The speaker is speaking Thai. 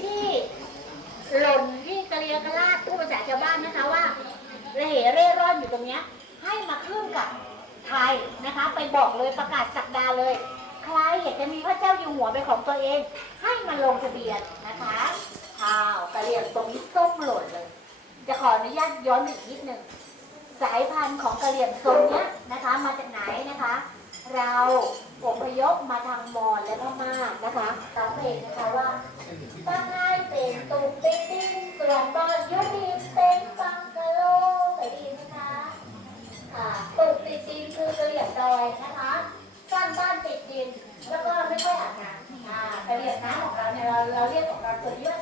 ที่หล่นที่กะเรียกระลาดผู้ภาษาชาวบ้านนะคะว่าระเหเร่ร่อนอยู่ตรงเนี้ยให้มาขึ้นกับไทยนะคะ ไปบอกเลยประกาศสักดาเลย ใครอยากจะมีพระเจ้าอยู่หัวเป็นของตัวเอง ให้มาลงทะเบียนนะคะอ้าวกะเรียงตรงนี้ส้มหล่นเลย จะขออนุญาตย้อนอีกนิดหนึ่งสายพันธุ์ของกะเหรี่ยงทรงเนี้ยนะคะ มาจากไหนนะคะ เราอพยพมาทางมอญและพม่านะคะตามเพลงนะคะว่า วนบอนยุดีเป็นฟังกะโลเคยได้ยินไหมคะอ่าตุกติดดินคือกะเหลี่ยงดอยนะคะสร้างบ้านติดดิน แล้วก็ไม่ค่อยอาบน้ำอ่ากะเหลี่ยงน้ำของเราเนี่ยเราเราเรียกของเราตัวนี้ว่า